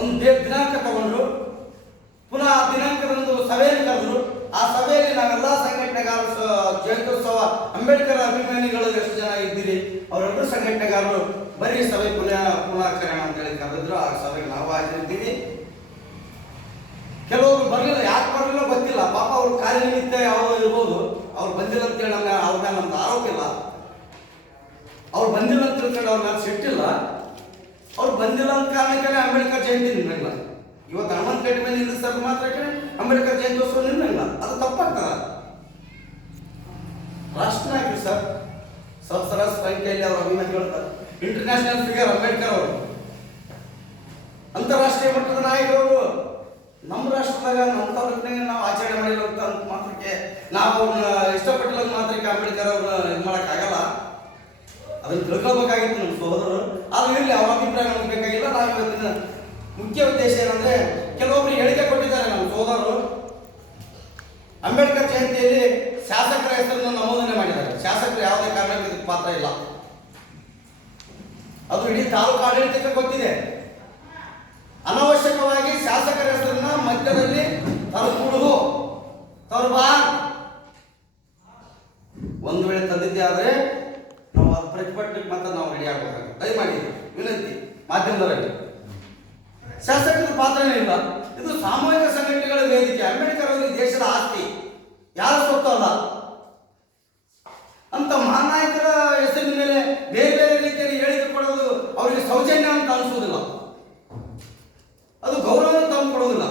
ಒಂದು ದಿನಾಂಕ ತಗೊಂಡ್ರು. ಪುನಃ ಆ ದಿನಾಂಕದಂದು ಸಭೆಯನ್ನು ಕರೆದ್ರು. ಆ ಸಭೆಯಲ್ಲಿ ನಾವೆಲ್ಲ ಸಂಘಟನೆಗಾರರು ಜಯಂತ್ಯೋತ್ಸವ ಅಂಬೇಡ್ಕರ್ ಅಭಿಮಾನಿಗಳು ಎಷ್ಟು ಜನ ಇದ್ದೀರಿ ಅವರೆಲ್ಲರೂ ಸಂಘಟನೆಗಾರರು ಬರೀ ಸಭೆ ಪುನಃ ಕರೆಯೋಣ ಅಂತ ಹೇಳಿ ಕರೆದ್ರು. ಆ ಸಭೆಗೆ ನಾವು ಹಾಜರಿದ್ದೀವಿ. ಕೆಲವರು ಬರಲಿಲ್ಲ, ಯಾಕೆ ಬರಲಿಲ್ಲ ಗೊತ್ತಿಲ್ಲ. ಪಾಪ ಅವ್ರ ಕಾರ್ಯನಿಮಿತ್ತ ಯಾವ ಇರ್ಬೋದು, ಅವ್ರು ಬಂದಿಲ್ಲ ಅಂತೇಳಿ ಅವ್ರ ಮೇಲೆ ನಮ್ದು ಆರೋಪ ಇಲ್ಲ. ಅವ್ರು ಬಂದಿಲ್ಲ ಅಂತ ತಿಳ್ಕೊಂಡು ಅವ್ರ ಮೇಲೆ ಸಿಟ್ಟಿಲ್ಲ. ಅವ್ರು ಬಂದಿಲ್ಲ ಅಂತ ಕಾರಣಕ್ಕೆ ಅಂಬೇಡ್ಕರ್ ಜಯಂತಿ ನಿನ್ನಲ್ಲ. ಇವತ್ತು ಹನುಮಂತ ಗಡ್ಡಿ ಮೇಲೆ ನಿಲ್ಲಿಸೋದು ಮಾತ್ರ ಅಂಬೇಡ್ಕರ್ ಜಯಂತ್ಯೋತ್ಸವ ನಿನ್ನಲ್ಲ, ಅದು ತಪ್ಪಾಗ್ತದ. ರಾಷ್ಟ್ರ ನಾಯಕರು ಸರ್, ಸಹಸ್ರಾರು ಸಂಖ್ಯೆಯಲ್ಲಿ ಅವರು ಅಭಿಮಾನಿಗಳು, ಇಂಟರ್ನ್ಯಾಷನಲ್ ಫಿಗರ್ ಅಂಬೇಡ್ಕರ್ ಅವರು, ಅಂತಾರಾಷ್ಟ್ರೀಯ ಮಟ್ಟದ ನಾಯಕರು. ನಮ್ಮ ರಾಷ್ಟ್ರದಾಗ ನಮ್ಮ ತಾಲೂಕಿನಾಗ ನಾವು ಆಚರಣೆ ಮಾಡಿಲ್ಲ ಅಂತ ಮಾತ್ರಕ್ಕೆ, ನಾವು ಇಷ್ಟಪಟ್ಟಿಲ್ಲ ಮಾತ್ರಕ್ಕೆ ಅಂಬೇಡ್ಕರ್ ಅವ್ರನ್ನ ಇದು ಮಾಡೋಕ್ಕಾಗಲ್ಲ. ಅದನ್ನು ತಿಳ್ಕೊಳ್ಬೇಕಾಗಿತ್ತು ನಮ್ಮ ಸಹೋದರರು. ಆದ್ರೆ ಇರಲಿ, ಅವ್ರ ಅಭಿಪ್ರಾಯ ನಮ್ಗೆ ಬೇಕಾಗಿಲ್ಲ. ನಾವು ಇವತ್ತಿನ ಮುಖ್ಯ ಉದ್ದೇಶ ಏನಂದ್ರೆ, ಕೆಲವೊಬ್ರು ಹೇಳಿಕೆ ಕೊಟ್ಟಿದ್ದಾರೆ ನಮ್ಮ ಸಹೋದರರು. ಅಂಬೇಡ್ಕರ್ ಜಯಂತಿಯಲ್ಲಿ ಶಾಸಕರ ಹೆಸರನ್ನು ನಮೂದನೆ ಮಾಡಿದ್ದಾರೆ. ಶಾಸಕರು ಯಾವುದೇ ಕಾರಣಕ್ಕೆ ಇದಕ್ಕೆ ಪಾತ್ರ ಇಲ್ಲ. ಅದು ಇಡೀ ತಾಲೂಕು ಆಡಳಿತಕ್ಕೆ ಗೊತ್ತಿದೆ. ಅನವಶ್ಯಕವಾಗಿ ಶಾಸಕರ ಹೆಸರನ್ನ ಮಧ್ಯದಲ್ಲಿ ತರಕೂಡುದು, ತರಬಾ. ಒಂದು ವೇಳೆ ತಂದಿದ್ದೆ ಆದ್ರೆ ನಾವು ಅದು ಪ್ರತಿಭಟನೆಗೆ ಮಾತ್ರ ನಾವು ರೆಡಿ ಆಗಬೇಕಾಗುತ್ತೆ. ದಯಮಾಡಿ ವಿನಂತಿ ಮಾಧ್ಯಮದವರಲ್ಲಿ. ಶಾಸಕರ ಪಾತ್ರನೇ ಇಲ್ಲ. ಇದು ಸಾಮೂಹಿಕ ಸಂಘಟನೆಗಳ ವೇದಿಕೆ. ಅಂಬೇಡ್ಕರ್ ಅವರು ದೇಶದ ಆಸ್ತಿ, ಯಾರ ಸ್ವತ್ತು ಅಲ್ಲ. ಅಂತ ಮಹಾನಾಯಕರ ಹೆಸರಿನ ಮೇಲೆ ಬೇರೆ ಬೇರೆ ರೀತಿಯಲ್ಲಿ ಹೇಳಿಕೆ ಕೊಡೋದು ಅವರಿಗೆ ಸೌಜನ್ಯ ಅಂತ ಅನಿಸುವುದಿಲ್ಲ, ಅದು ಗೌರವ ತಂದು ಕೊಡೋದಿಲ್ಲ.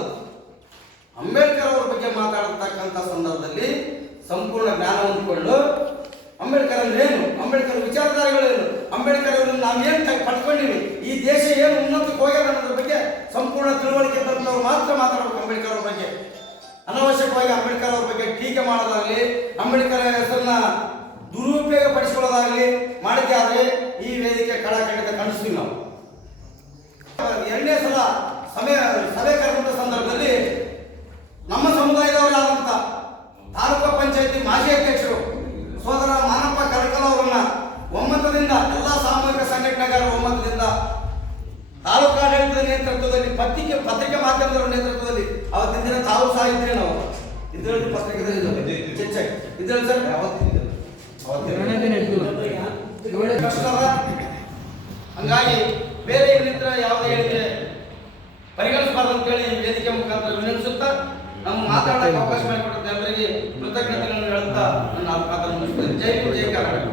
ಅಂಬೇಡ್ಕರ್ ಅವರ ಬಗ್ಗೆ ಮಾತಾಡತಕ್ಕಂಥ ಸಂದರ್ಭದಲ್ಲಿ ಸಂಪೂರ್ಣ ಜ್ಞಾನ ಹೊಂದಿಕೊಂಡು ಅಂಬೇಡ್ಕರ್ ಅಂದ್ರೆ ಏನು, ಅಂಬೇಡ್ಕರ್ ವಿಚಾರಧಾರೆಗಳೇನು, ಅಂಬೇಡ್ಕರ್ ಅವರನ್ನು ನಾವೇನು ಪಡ್ಕೊಂಡಿವಿ, ಈ ದೇಶ ಏನು ಉನ್ನತಕ್ಕೆ ಹೋಗ್ಯಾರ ಅನ್ನೋದ್ರ ಬಗ್ಗೆ ಸಂಪೂರ್ಣ ತಿಳುವಳಿಕೆ ತಂದವರು ಮಾತ್ರ ಮಾತಾಡಬೇಕು ಅಂಬೇಡ್ಕರ್ ಅವ್ರ ಬಗ್ಗೆ. ಅನವಶ್ಯಕವಾಗಿ ಅಂಬೇಡ್ಕರ್ ಅವ್ರ ಬಗ್ಗೆ ಟೀಕೆ ಮಾಡೋದಾಗಲಿ, ಅಂಬೇಡ್ಕರ್ ಹೆಸರನ್ನ ದುರುಪಯೋಗ ಪಡಿಸಿಕೊಳ್ಳೋದಾಗಲಿ ಮಾಡಿದ್ದೆ ಆದರೆ ಈ ವೇದಿಕೆ ಕಡಾಖಂಡಿತ ಖಂಡಿಸ್ತೀವಿ ನಾವು. ಎರಡನೇ ಸಲ ಸಭೆ ಕರೆದಂಥ ಸಂದರ್ಭದಲ್ಲಿ ನಮ್ಮ ಸಮುದಾಯದವರಾದಂಥ ತಾಲೂಕು ಪಂಚಾಯತಿ ಮಾಜಿ ಅಧ್ಯಕ್ಷರು ಸೋದರ ಮಾನಪ್ಪ ಕರಕಲ್ ಅವರನ್ನ ಒಮ್ಮತದಿಂದ, ಎಲ್ಲ ಸಾಮೂಹಿಕ ಸಂಘಟನೆಗಾರರ ಒಮ್ಮತದಿಂದ, ತಾಲೂಕು ಆಡಳಿತದ ನೇತೃತ್ವದಲ್ಲಿ, ಪತ್ರಿಕೆ ಮಾಧ್ಯಮದವರ ನೇತೃತ್ವದಲ್ಲಿ ಅವತ್ತಿನ ದಿನ ತಾವು ಸಹ ಇದ್ರೆ, ನಾವು ಇದ್ರಲ್ಲಿ ಪತ್ರಿಕೆ ಚರ್ಚೆ ಇದ್ರಲ್ಲಿ ಸರ್ ಹಂಗಾಗಿ ಬೇರೆ ಇನ್ನಿತರ ಯಾವುದೇ ಹೇಳಿದ್ರೆ ಪರಿಗಣಿಸಬಾರ್ದು ಅಂತೇಳಿ ವೇದಿಕೆ ಮುಖಾಂತರ ವಿನಂತಿಸುತ್ತಾ ನಮ್ಮ ಮಾತಾಡಕ್ಕೆ ಅವಕಾಶ ಮಾಡಿಕೊಡುತ್ತೆ ಎಲ್ಲರಿಗೆ ಕೃತಜ್ಞತೆಗಳನ್ನು ಹೇಳುತ್ತಾ ನನ್ನ ಮಾತನ್ನು ಮುಗಿಸ್ತೇನೆ. ಜೈ ಹಿಂದ್, ಜೈ ಕರ್ನಾಟಕ.